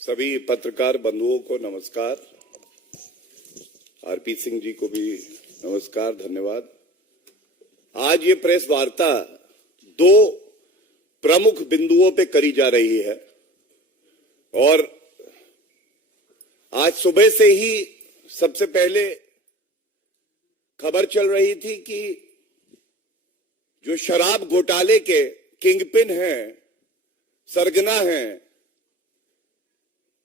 सभी पत्रकार बंधुओं को नमस्कार। आरपी सिंह जी को भी नमस्कार, धन्यवाद। आज ये प्रेस वार्ता दो प्रमुख बिंदुओं पे करी जा रही है और आज सुबह से ही सबसे पहले खबर चल रही थी कि जो शराब घोटाले के किंगपिन हैं, सरगना हैं,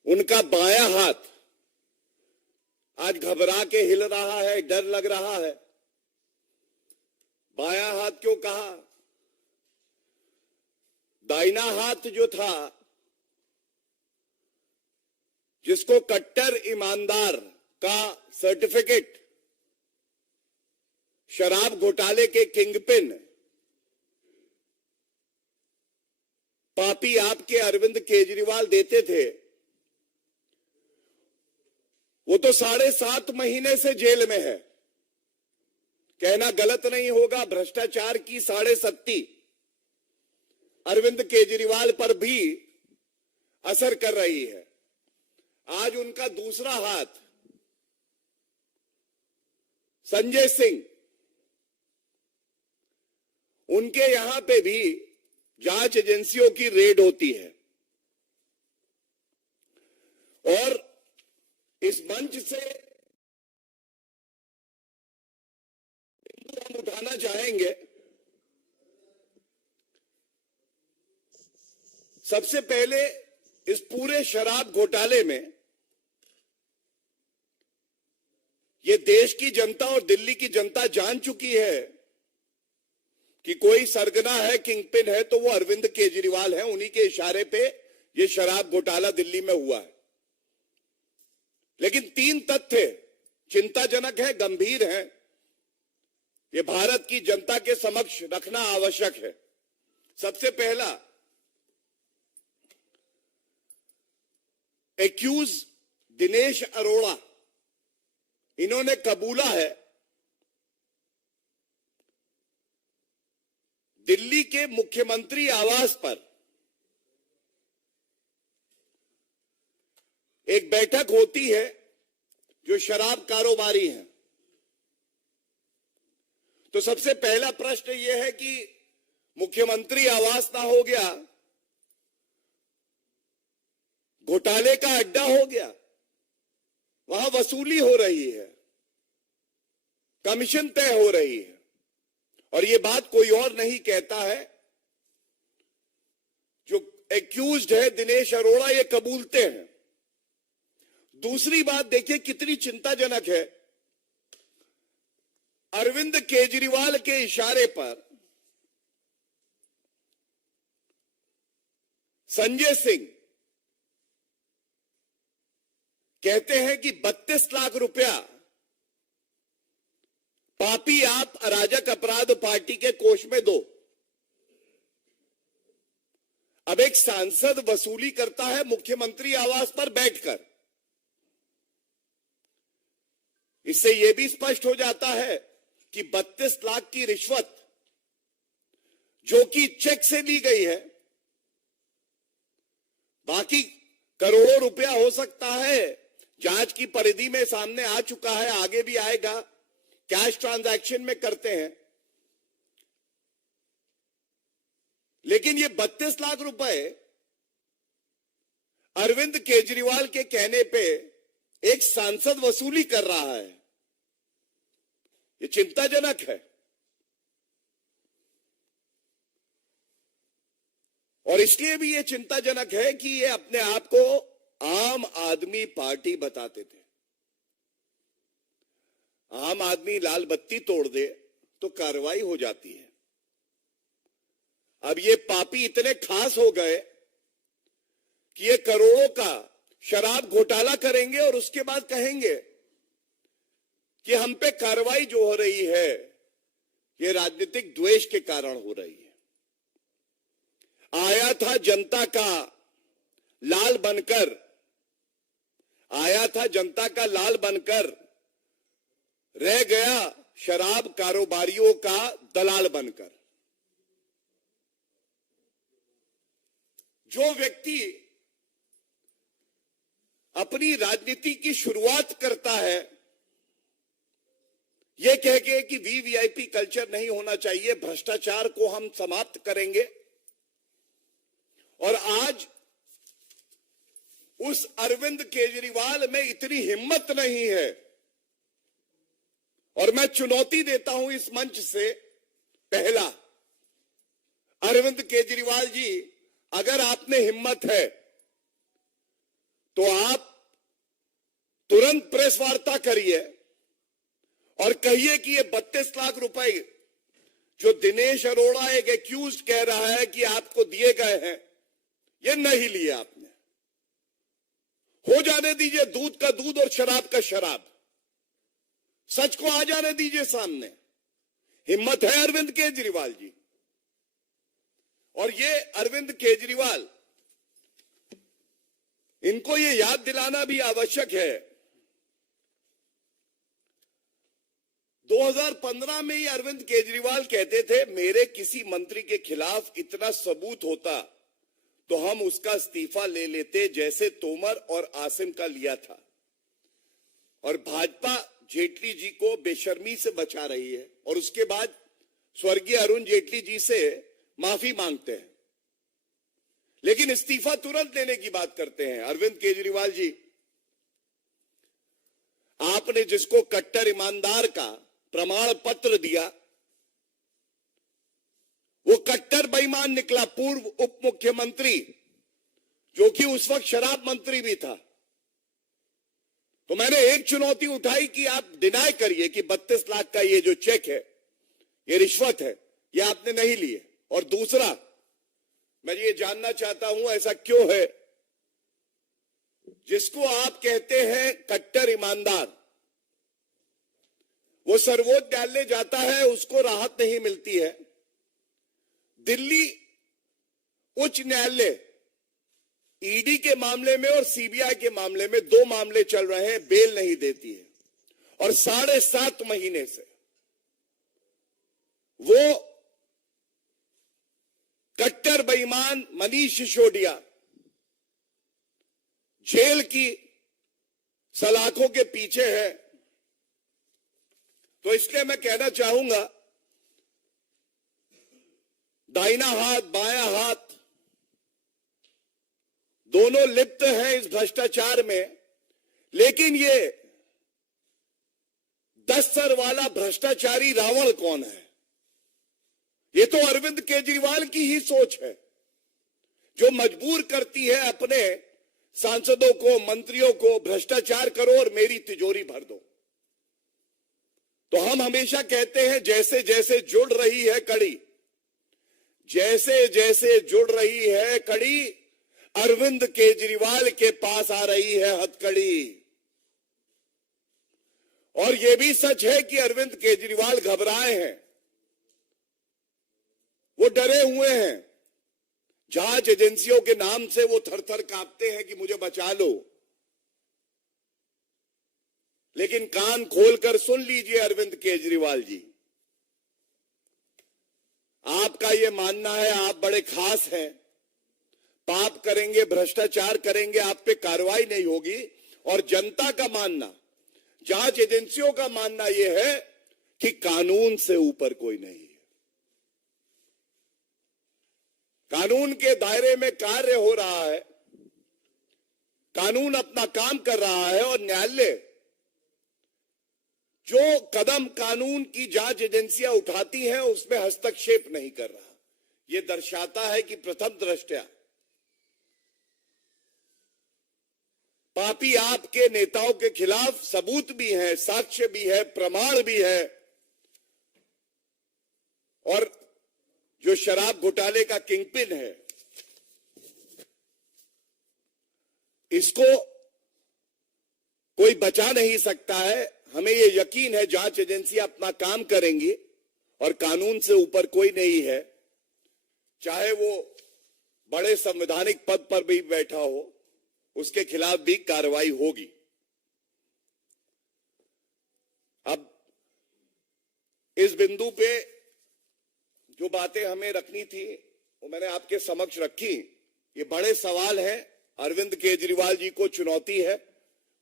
उनका बायां हाथ आज घबरा के हिल रहा है, डर लग रहा है। बायां हाथ क्यों कहा? दाहिना हाथ जो था, जिसको कट्टर ईमानदार का सर्टिफिकेट शराब घोटाले के किंगपिन पापी आपके अरविंद केजरीवाल देते थे, वो तो 7.5 महीने से जेल में है। कहना गलत नहीं होगा, भ्रष्टाचार की 7.5 अरविंद केजरीवाल पर भी असर कर रही है। आज उनका दूसरा हाथ संजय सिंह, उनके यहां पे भी जांच एजेंसियों की रेड होती है और इस मंच से हम उठाना चाहेंगे। सबसे पहले इस पूरे शराब घोटाले में ये देश की जनता और दिल्ली की जनता जान चुकी है कि कोई सरगना है, किंगपिन है तो वो अरविंद केजरीवाल है। उन्हीं के इशारे पे ये शराब घोटाला दिल्ली में हुआ है। लेकिन 3 तथ्य चिंताजनक है, गंभीर है, ये भारत की जनता के समक्ष रखना आवश्यक है। सबसे पहला, एक्यूज दिनेश अरोड़ा, इन्होंने कबूला है दिल्ली के मुख्यमंत्री आवास पर एक बैठक होती है जो शराब कारोबारी हैं। तो सबसे पहला प्रश्न यह है कि मुख्यमंत्री आवास ना हो गया, घोटाले का अड्डा हो गया, वहां वसूली हो रही है, कमीशन तय हो रही है। और यह बात कोई और नहीं कहता है, जो एक्यूज्ड है दिनेश अरोड़ा, ये कबूलते हैं। दूसरी बात देखिए कितनी चिंताजनक है। अरविंद केजरीवाल के इशारे पर संजय सिंह कहते हैं कि 32 लाख रुपया पापी आप अराजक अपराध पार्टी के कोष में दो। अब एक सांसद वसूली करता है मुख्यमंत्री आवास पर बैठकर। इससे यह भी स्पष्ट हो जाता है कि 32 लाख की रिश्वत जो कि चेक से ली गई है, बाकी करोड़ों रुपया हो सकता है, जांच की परिधि में सामने आ चुका है, आगे भी आएगा, कैश ट्रांजैक्शन में करते हैं। लेकिन ये 32 लाख रुपए अरविंद केजरीवाल के कहने पे एक सांसद वसूली कर रहा है। ये चिंताजनक है। और इसलिए भी ये चिंताजनक है कि ये अपने आप को आम आदमी पार्टी बताते थे। आम आदमी लाल बत्ती तोड़ दे तो कार्रवाई हो जाती है। अब ये पापी इतने खास हो गए कि ये करोड़ों का शराब घोटाला करेंगे और उसके बाद कहेंगे कि हम पे कार्रवाई जो हो रही है ये राजनीतिक द्वेष के कारण हो रही है। आया था जनता का लाल बनकर, आया था जनता का लाल बनकर, रह गया शराब कारोबारियों का दलाल बनकर। जो व्यक्ति अपनी राजनीति की शुरुआत करता है ये कह के कि वीवीआईपी कल्चर नहीं होना चाहिए, भ्रष्टाचार को हम समाप्त करेंगे। और आज उस अरविंद केजरीवाल में इतनी हिम्मत नहीं है, और मैं चुनौती देता हूं इस मंच से, पहला, अरविंद केजरीवाल जी, अगर आप में हिम्मत है तो आप तुरंत प्रेस वार्ता करिए और कहिए कि ये 32 लाख रुपए जो दिनेश अरोड़ा एक एक्यूज कह रहा है कि आपको दिए गए हैं, ये नहीं लिए आपने। हो जाने दीजिए दूध का दूध और शराब का शराब, सच को आ जाने दीजिए सामने। हिम्मत है अरविंद केजरीवाल जी। और ये अरविंद केजरीवाल, इनको ये याद दिलाना भी आवश्यक है, 2015 में ही अरविंद केजरीवाल कहते थे मेरे किसी मंत्री के खिलाफ इतना सबूत होता तो हम उसका इस्तीफा ले लेते, जैसे तोमर और आसिम का लिया था। और भाजपा जेटली जी को बेशर्मी से बचा रही है और उसके बाद स्वर्गीय अरुण जेटली जी से माफी मांगते हैं, लेकिन इस्तीफा तुरंत लेने की बात करते हैं। अरविंद केजरीवाल जी, आपने जिसको कट्टर ईमानदार का प्रमाण पत्र दिया वो कट्टर बेईमान निकला, पूर्व उप मुख्यमंत्री जो कि उस वक्त शराब मंत्री भी था। तो मैंने एक चुनौती उठाई कि आप डिनाई करिए कि 32 लाख का ये जो चेक है ये रिश्वत है, ये आपने नहीं लिए। और दूसरा, मैं ये जानना चाहता हूं ऐसा क्यों है जिसको आप कहते हैं कट्टर ईमानदार, वो सर्वोच्च न्यायालय जाता है, उसको राहत नहीं मिलती है। दिल्ली उच्च न्यायालय ईडी के मामले में और सीबीआई के मामले में 2 मामले चल रहे हैं, बेल नहीं देती है। और 7.5 महीने से वो कट्टर बेईमान मनीष सिसोदिया जेल की सलाखों के पीछे है। तो इसलिए मैं कहना चाहूंगा, दाहिना हाथ बायां हाथ दोनों लिप्त हैं इस भ्रष्टाचार में, लेकिन ये 10 सर वाला भ्रष्टाचारी रावण कौन है? ये तो अरविंद केजरीवाल की ही सोच है जो मजबूर करती है अपने सांसदों को, मंत्रियों को, भ्रष्टाचार करो और मेरी तिजोरी भर दो। तो हम हमेशा कहते हैं जैसे जैसे जुड़ रही है कड़ी, जैसे जैसे जुड़ रही है कड़ी, अरविंद केजरीवाल के पास आ रही है हथकड़ी। और यह भी सच है कि अरविंद केजरीवाल घबराए हैं, वो डरे हुए हैं। जांच एजेंसियों के नाम से वो थर-थर कांपते हैं कि मुझे बचा लो। लेकिन कान खोलकर सुन लीजिए अरविंद केजरीवाल जी, आपका ये मानना है आप बड़े खास हैं, पाप करेंगे, भ्रष्टाचार करेंगे, आप पे कार्रवाई नहीं होगी। और जनता का मानना, जांच एजेंसियों का मानना यह है कि कानून से ऊपर कोई नहीं है। कानून के दायरे में कार्य हो रहा है, कानून अपना काम कर रहा है और न्यायालय जो कदम कानून की जांच एजेंसियां उठाती हैं उसमें हस्तक्षेप नहीं कर रहा। यह दर्शाता है कि प्रथम दृष्टया पापी आपके नेताओं के खिलाफ सबूत भी है, साक्ष्य भी है, प्रमाण भी है। और जो शराब घोटाले का किंगपिन है, इसको कोई बचा नहीं सकता है। हमें ये यकीन है जांच एजेंसियां अपना काम करेंगी और कानून से ऊपर कोई नहीं है, चाहे वो बड़े संवैधानिक पद पर भी बैठा हो, उसके खिलाफ भी कार्रवाई होगी। अब इस बिंदु पे जो बातें हमें रखनी थी वो मैंने आपके समक्ष रखी। ये बड़े सवाल हैं, अरविंद केजरीवाल जी को चुनौती है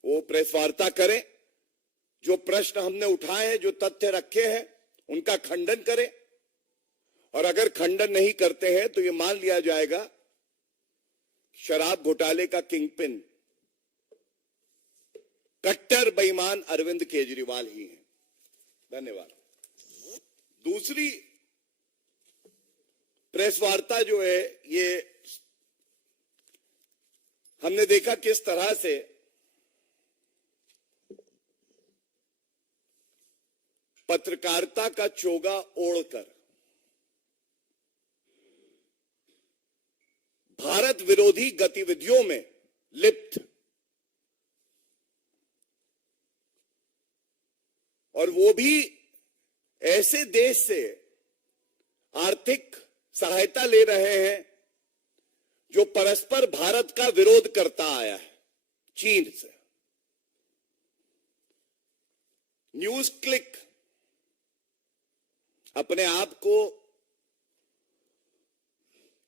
वो प्रेस वार्ता करें, जो प्रश्न हमने उठाए हैं, जो तथ्य रखे हैं, उनका खंडन करें, और अगर खंडन नहीं करते हैं तो ये मान लिया जाएगा शराब घोटाले का किंगपिन कट्टर बेईमान अरविंद केजरीवाल ही है। धन्यवाद। दूसरी प्रेस वार्ता जो है, ये हमने देखा किस तरह से पत्रकारिता का चोगा ओढ़कर भारत विरोधी गतिविधियों में लिप्त, और वो भी ऐसे देश से आर्थिक सहायता ले रहे हैं जो परस्पर भारत का विरोध करता आया है, चीन से। न्यूज क्लिक अपने आप को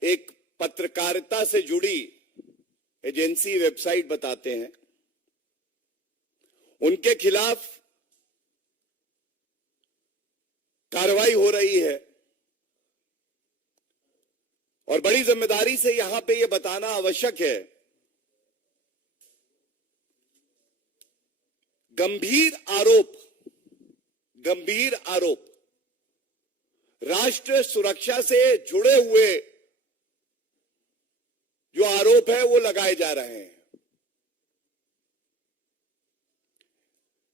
एक पत्रकारिता से जुड़ी एजेंसी, वेबसाइट बताते हैं। उनके खिलाफ कार्रवाई हो रही है, और बड़ी जिम्मेदारी से यहां पे यह बताना आवश्यक है, गंभीर आरोप राष्ट्र सुरक्षा से जुड़े हुए जो आरोप है वो लगाए जा रहे हैं।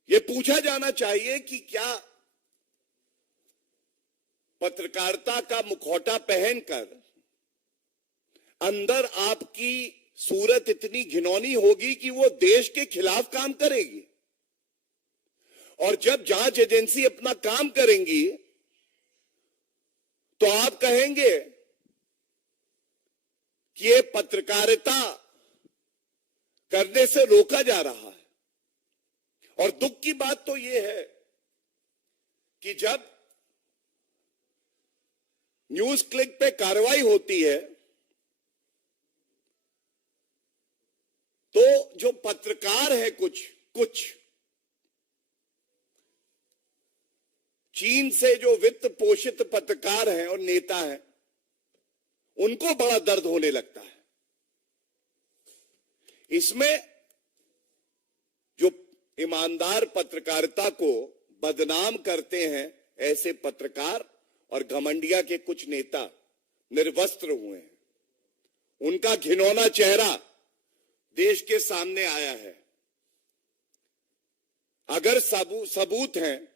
ये पूछा जाना चाहिए कि क्या पत्रकारिता का मुखौटा पहनकर अंदर आपकी सूरत इतनी घिनौनी होगी कि वो देश के खिलाफ काम करेगी, और जब जांच एजेंसी अपना काम करेंगी तो आप कहेंगे कि ये पत्रकारिता करने से रोका जा रहा है। और दुख की बात तो ये है कि जब न्यूज क्लिक पे कार्रवाई होती है तो जो पत्रकार है, कुछ चीन से जो वित्त पोषित पत्रकार हैं और नेता हैं, उनको बड़ा दर्द होने लगता है। इसमें जो ईमानदार पत्रकारिता को बदनाम करते हैं ऐसे पत्रकार और घमंडिया के कुछ नेता निर्वस्त्र हुए हैं, उनका घिनौना चेहरा देश के सामने आया है। अगर सबूत हैं,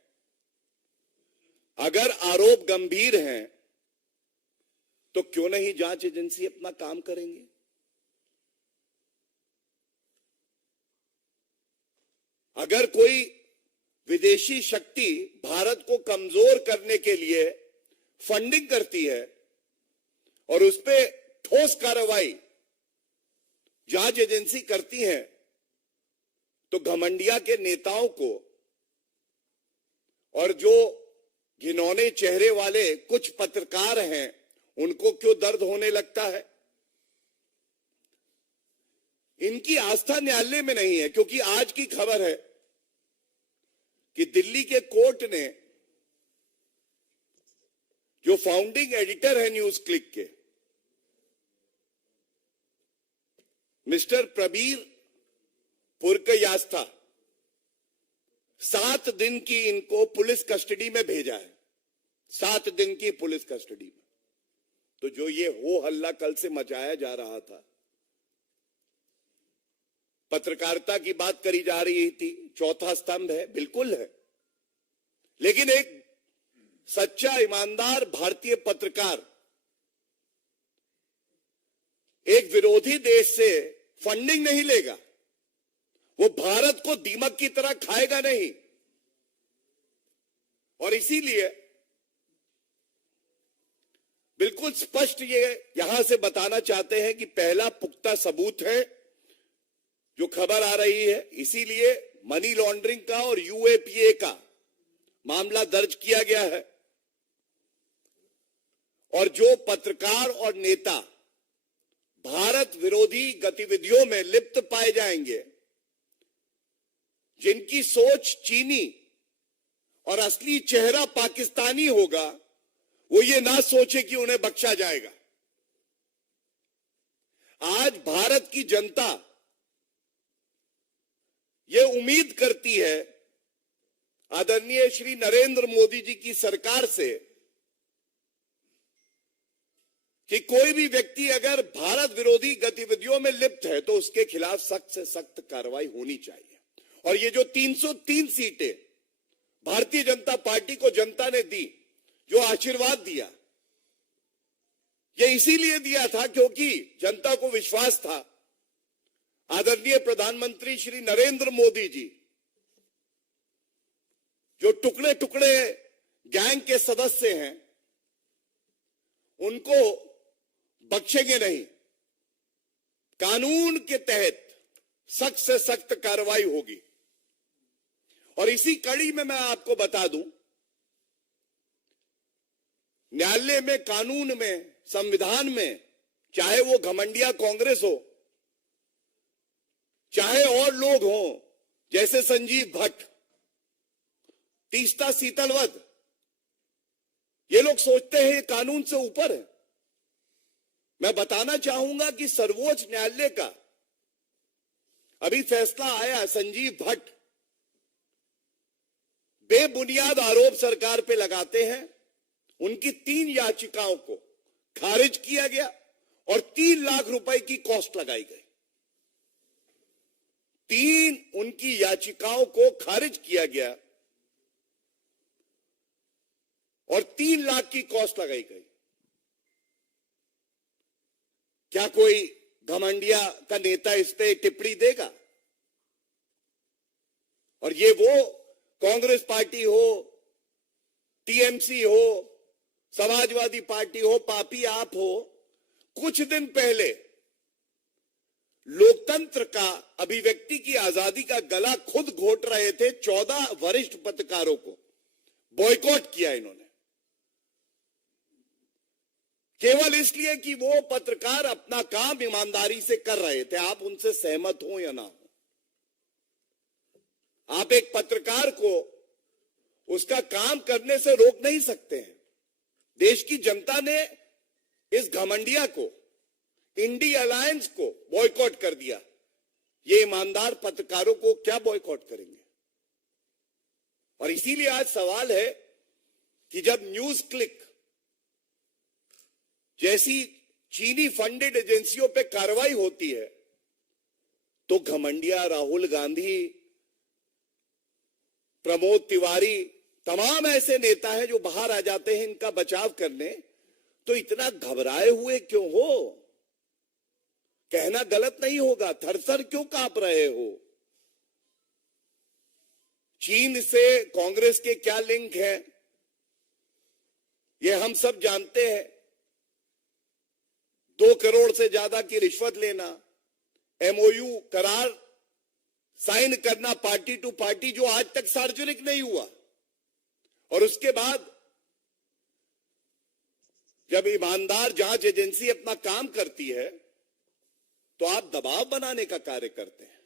अगर आरोप गंभीर हैं, तो क्यों नहीं जांच एजेंसी अपना काम करेंगे? अगर कोई विदेशी शक्ति भारत को कमजोर करने के लिए फंडिंग करती है और उस पर ठोस कार्रवाई जांच एजेंसी करती है, तो घमंडिया के नेताओं को और जो घिनौने चेहरे वाले कुछ पत्रकार हैं, उनको क्यों दर्द होने लगता है? इनकी आस्था न्यायालय में नहीं है, क्योंकि आज की खबर है कि दिल्ली के कोर्ट ने जो फाउंडिंग एडिटर है न्यूज क्लिक के, मिस्टर प्रबीर पुरकयास्था, 7 दिन की इनको पुलिस कस्टडी में भेजा है। 7 दिन की पुलिस कस्टडी में। तो जो ये हो हल्ला कल से मचाया जा रहा था, पत्रकारिता की बात करी जा रही थी, चौथा स्तंभ है, बिल्कुल है, लेकिन एक सच्चा ईमानदार भारतीय पत्रकार एक विरोधी देश से फंडिंग नहीं लेगा, वो भारत को दीमक की तरह खाएगा नहीं। और इसीलिए बिल्कुल स्पष्ट ये यहां से बताना चाहते हैं कि पहला पुख्ता सबूत है जो खबर आ रही है, इसीलिए मनी लॉन्ड्रिंग का और यूएपीए का मामला दर्ज किया गया है। और जो पत्रकार और नेता भारत विरोधी गतिविधियों में लिप्त पाए जाएंगे, जिनकी सोच चीनी और असली चेहरा पाकिस्तानी होगा, वो ये ना सोचे कि उन्हें बख्शा जाएगा। आज भारत की जनता ये उम्मीद करती है आदरणीय श्री नरेंद्र मोदी जी की सरकार से कि कोई भी व्यक्ति अगर भारत विरोधी गतिविधियों में लिप्त है तो उसके खिलाफ सख्त से सख्त कार्रवाई होनी चाहिए। और ये जो 303 सीटें भारतीय जनता पार्टी को जनता ने दी, जो आशीर्वाद दिया, ये इसीलिए दिया था क्योंकि जनता को विश्वास था आदरणीय प्रधानमंत्री श्री नरेंद्र मोदी जी, जो टुकड़े टुकड़े गैंग के सदस्य हैं, उनको बख्शेंगे नहीं। कानून के तहत सख्त से सख्त कार्रवाई होगी। और इसी कड़ी में मैं आपको बता दूं, न्यायालय में, कानून में, संविधान में, चाहे वो घमंडिया कांग्रेस हो, चाहे और लोग हों जैसे संजीव भट्ट, तीस्ता सीतलवत, ये लोग सोचते हैं ये कानून से ऊपर है। मैं बताना चाहूंगा कि सर्वोच्च न्यायालय का अभी फैसला आया, संजीव भट्ट बेबुनियाद आरोप सरकार पे लगाते हैं, उनकी 3 याचिकाओं को खारिज किया गया और 3 लाख रुपए की कॉस्ट लगाई गई। 3 उनकी याचिकाओं को खारिज किया गया और 3 लाख की कॉस्ट लगाई गई। क्या कोई घमंडिया का नेता इस पे टिप्पणी देगा? और ये वो कांग्रेस पार्टी हो, टीएमसी हो, समाजवादी पार्टी हो, पापी आप हो, कुछ दिन पहले लोकतंत्र का, अभिव्यक्ति की आजादी का गला खुद घोट रहे थे 14 वरिष्ठ पत्रकारों को बॉयकॉट किया इन्होंने, केवल इसलिए कि वो पत्रकार अपना काम ईमानदारी से कर रहे थे। आप उनसे सहमत हो या ना हो, आप एक पत्रकार को उसका काम करने से रोक नहीं सकते हैं। देश की जनता ने इस घमंडिया को, इंडी अलायंस को बॉयकॉट कर दिया। ये ईमानदार पत्रकारों को क्या बॉयकॉट करेंगे? और इसीलिए आज सवाल है कि जब न्यूज क्लिक जैसी चीनी फंडेड एजेंसियों पे कार्रवाई होती है तो घमंडिया, राहुल गांधी, प्रमोद तिवारी, तमाम ऐसे नेता हैं जो बाहर आ जाते हैं इनका बचाव करने। तो इतना घबराए हुए क्यों हो? कहना गलत नहीं होगा, थरथर क्यों कांप रहे हो? चीन से कांग्रेस के क्या लिंक है ये हम सब जानते हैं। 2 करोड़ से ज्यादा की रिश्वत लेना, एमओयू करार साइन करना पार्टी टू पार्टी, जो आज तक सार्वजनिक नहीं हुआ। और उसके बाद जब ईमानदार जांच एजेंसी अपना काम करती है तो आप दबाव बनाने का कार्य करते हैं।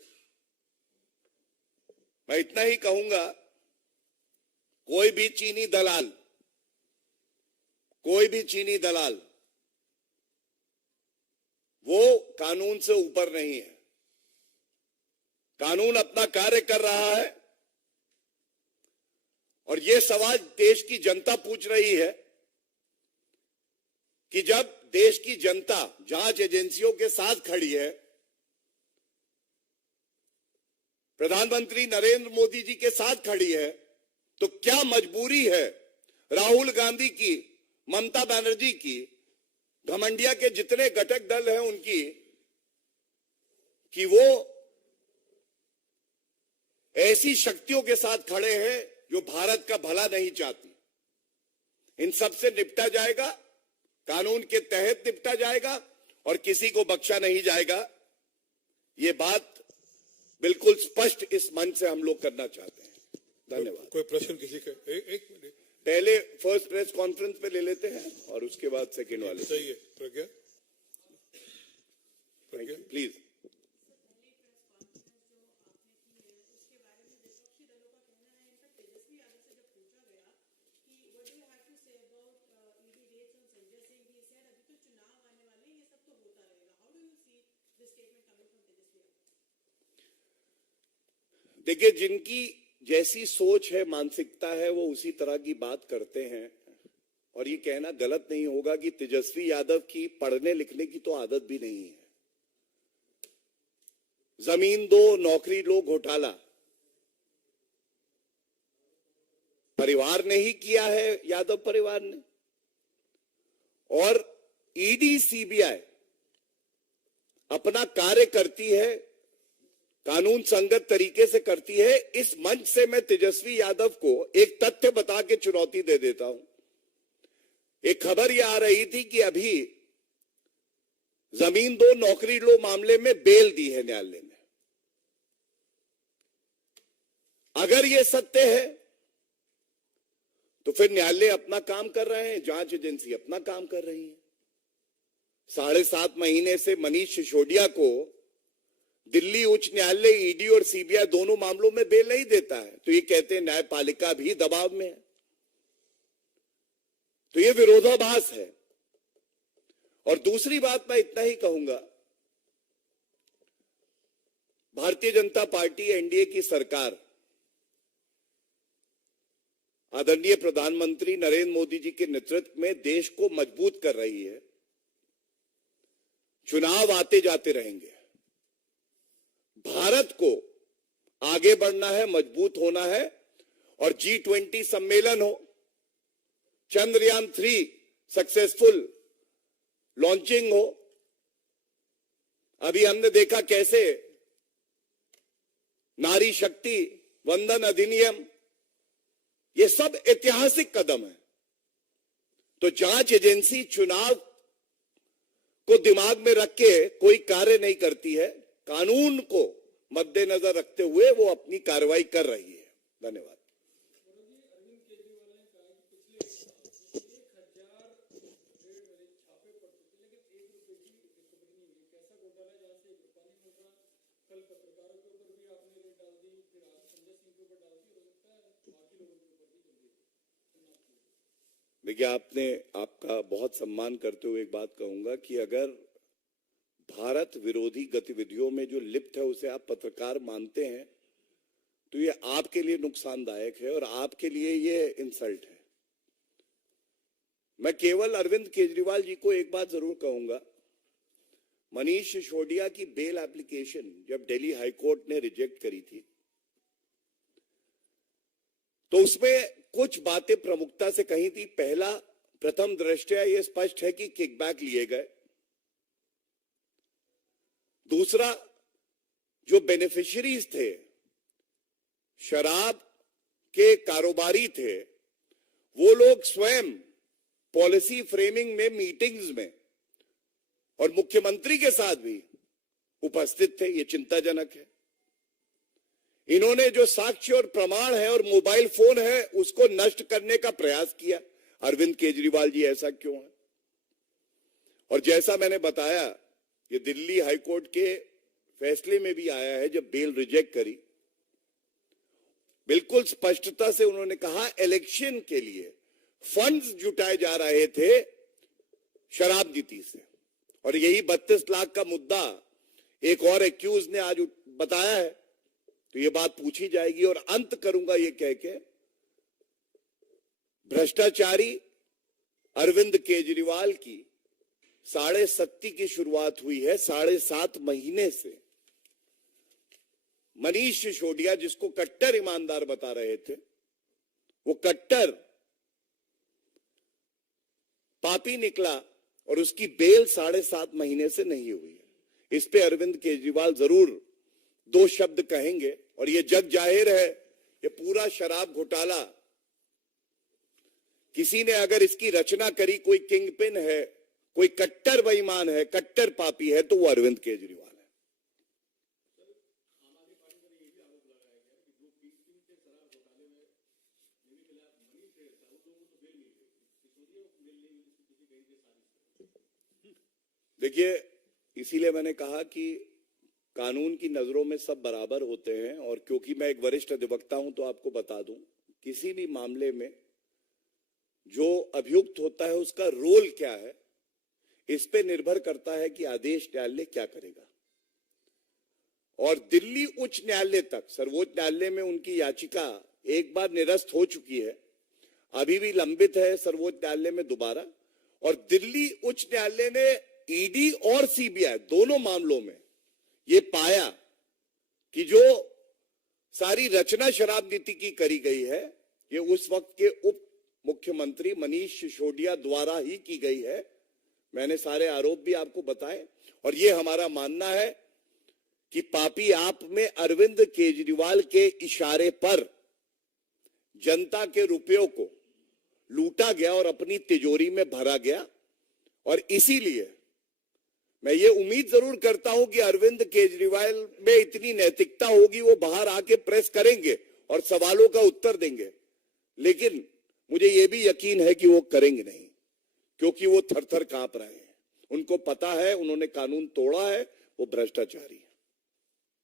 मैं इतना ही कहूंगा, कोई भी चीनी दलाल वो कानून से ऊपर नहीं है। कानून अपना कार्य कर रहा है। और यह सवाल देश की जनता पूछ रही है कि जब देश की जनता जांच एजेंसियों के साथ खड़ी है, प्रधानमंत्री नरेंद्र मोदी जी के साथ खड़ी है, तो क्या मजबूरी है राहुल गांधी की, ममता बनर्जी की, घमंडिया के जितने घटक दल हैं उनकी, कि वो ऐसी शक्तियों के साथ खड़े हैं जो भारत का भला नहीं चाहती। इन सब से निपटा जाएगा, कानून के तहत निपटा जाएगा और किसी को बख्शा नहीं जाएगा। ये बात बिल्कुल स्पष्ट इस मंच से हम लोग करना चाहते हैं। धन्यवाद। कोई प्रश्न किसी का? एक मिनट, पहले फर्स्ट प्रेस कॉन्फ्रेंस पे ले लेते हैं और उसके बाद सेकंड वाले। सही है। प्रज्ञा प्लीज। देखिए, जिनकी जैसी सोच है, मानसिकता है, वो उसी तरह की बात करते हैं। और ये कहना गलत नहीं होगा कि तेजस्वी यादव की पढ़ने लिखने की तो आदत भी नहीं है। जमीन दो नौकरी लो घोटाला परिवार ने ही किया है, यादव परिवार ने। और ईडी सीबीआई अपना कार्य करती है, कानून संगत तरीके से करती है। इस मंच से मैं तेजस्वी यादव को एक तथ्य बता के चुनौती दे देता हूं। एक खबर यह आ रही थी कि अभी जमीन दो नौकरी लो मामले में बेल दी है न्यायालय ने। अगर यह सत्य है तो फिर न्यायालय अपना काम कर रहे हैं, जांच एजेंसी अपना काम कर रही है। 7.5 महीने से मनीष सिसोदिया को दिल्ली उच्च न्यायालय ईडी और सीबीआई दोनों मामलों में बेल नहीं देता है, तो ये कहते हैं न्यायपालिका भी दबाव में है। तो ये विरोधाभास है। और दूसरी बात मैं इतना ही कहूंगा, भारतीय जनता पार्टी एनडीए की सरकार आदरणीय प्रधानमंत्री नरेंद्र मोदी जी के नेतृत्व में देश को मजबूत कर रही है। चुनाव आते जाते रहेंगे। भारत को आगे बढ़ना है, मजबूत होना है। और G20 सम्मेलन हो, चंद्रयान 3 सक्सेसफुल लॉन्चिंग हो। अभी हमने देखा कैसे नारी शक्ति वंदन अधिनियम, ये सब ऐतिहासिक कदम है। तो जांच एजेंसी चुनाव को दिमाग में रख के कोई कार्य नहीं करती है, कानून को मद्देनजर रखते हुए वो अपनी कार्रवाई कर रही है। धन्यवाद। देखिए, आपका बहुत सम्मान करते हुए एक बात कहूंगा कि अगर भारत विरोधी गतिविधियों में जो लिप्त है उसे आप पत्रकार मानते हैं तो ये आपके लिए नुकसानदायक है और आपके लिए ये इंसल्ट है। मैं केवल अरविंद केजरीवाल जी को एक बात जरूर कहूंगा, मनीष सिसोदिया की बेल एप्लीकेशन जब दिल्ली हाईकोर्ट ने रिजेक्ट करी थी तो उसमें कुछ बातें प्रमुखता से कही थी। पहला, प्रथम दृष्टया यह स्पष्ट है कि किकबैक लिए गए। दूसरा, जो बेनिफिशियरीज थे, शराब के कारोबारी थे, वो लोग स्वयं पॉलिसी फ्रेमिंग में, मीटिंग्स में और मुख्यमंत्री के साथ भी उपस्थित थे। ये चिंताजनक है। इन्होंने जो साक्ष्य और प्रमाण है और मोबाइल फोन है उसको नष्ट करने का प्रयास किया। अरविंद केजरीवाल जी, ऐसा क्यों है? और जैसा मैंने बताया, ये दिल्ली हाईकोर्ट के फैसले में भी आया है। जब बेल रिजेक्ट करी, बिल्कुल स्पष्टता से उन्होंने कहा इलेक्शन के लिए फंड्स जुटाए जा रहे थे शराब नीति से। और यही 32 लाख का मुद्दा एक और एक्यूज ने आज बताया है। तो ये बात पूछी जाएगी। और अंत करूंगा ये कह के, भ्रष्टाचारी अरविंद केजरीवाल की 7.5 की शुरुआत हुई है। 7.5 महीने से मनीष सिसोदिया, जिसको कट्टर ईमानदार बता रहे थे, वो कट्टर पापी निकला और उसकी बेल 7.5 महीने से नहीं हुई है। इस पे अरविंद केजरीवाल जरूर 2 शब्द कहेंगे। और ये जग जाहिर है, ये पूरा शराब घोटाला किसी ने अगर इसकी रचना करी, कोई किंग पिन है, कोई कट्टर बेईमान है, कट्टर पापी है, तो वो अरविंद केजरीवाल है। देखिए, इसीलिए मैंने कहा कि कानून की नजरों में सब बराबर होते हैं। और क्योंकि मैं एक वरिष्ठ अधिवक्ता हूं तो आपको बता दूं, किसी भी मामले में जो अभियुक्त होता है उसका रोल क्या है, इस पे निर्भर करता है कि आदेश न्यायालय क्या करेगा। और दिल्ली उच्च न्यायालय तक, सर्वोच्च न्यायालय में उनकी याचिका एक बार निरस्त हो चुकी है, अभी भी लंबित है सर्वोच्च न्यायालय में दोबारा। और दिल्ली उच्च न्यायालय ने ईडी और सीबीआई दोनों मामलों में ये पाया कि जो सारी रचना शराब नीति की करी गई है, ये उस वक्त के उप मुख्यमंत्री मनीष सिसोदिया द्वारा ही की गई है। मैंने सारे आरोप भी आपको बताए और ये हमारा मानना है कि पापी आप में अरविंद केजरीवाल के इशारे पर जनता के रुपयों को लूटा गया और अपनी तिजोरी में भरा गया। और इसीलिए मैं ये उम्मीद जरूर करता हूं कि अरविंद केजरीवाल में इतनी नैतिकता होगी, वो बाहर आके प्रेस करेंगे और सवालों का उत्तर देंगे, लेकिन मुझे ये भी यकीन है कि वो करेंगे नहीं, क्योंकि वो थर थर कांप रहे हैं। उनको पता है उन्होंने कानून तोड़ा है, वो भ्रष्टाचारी है।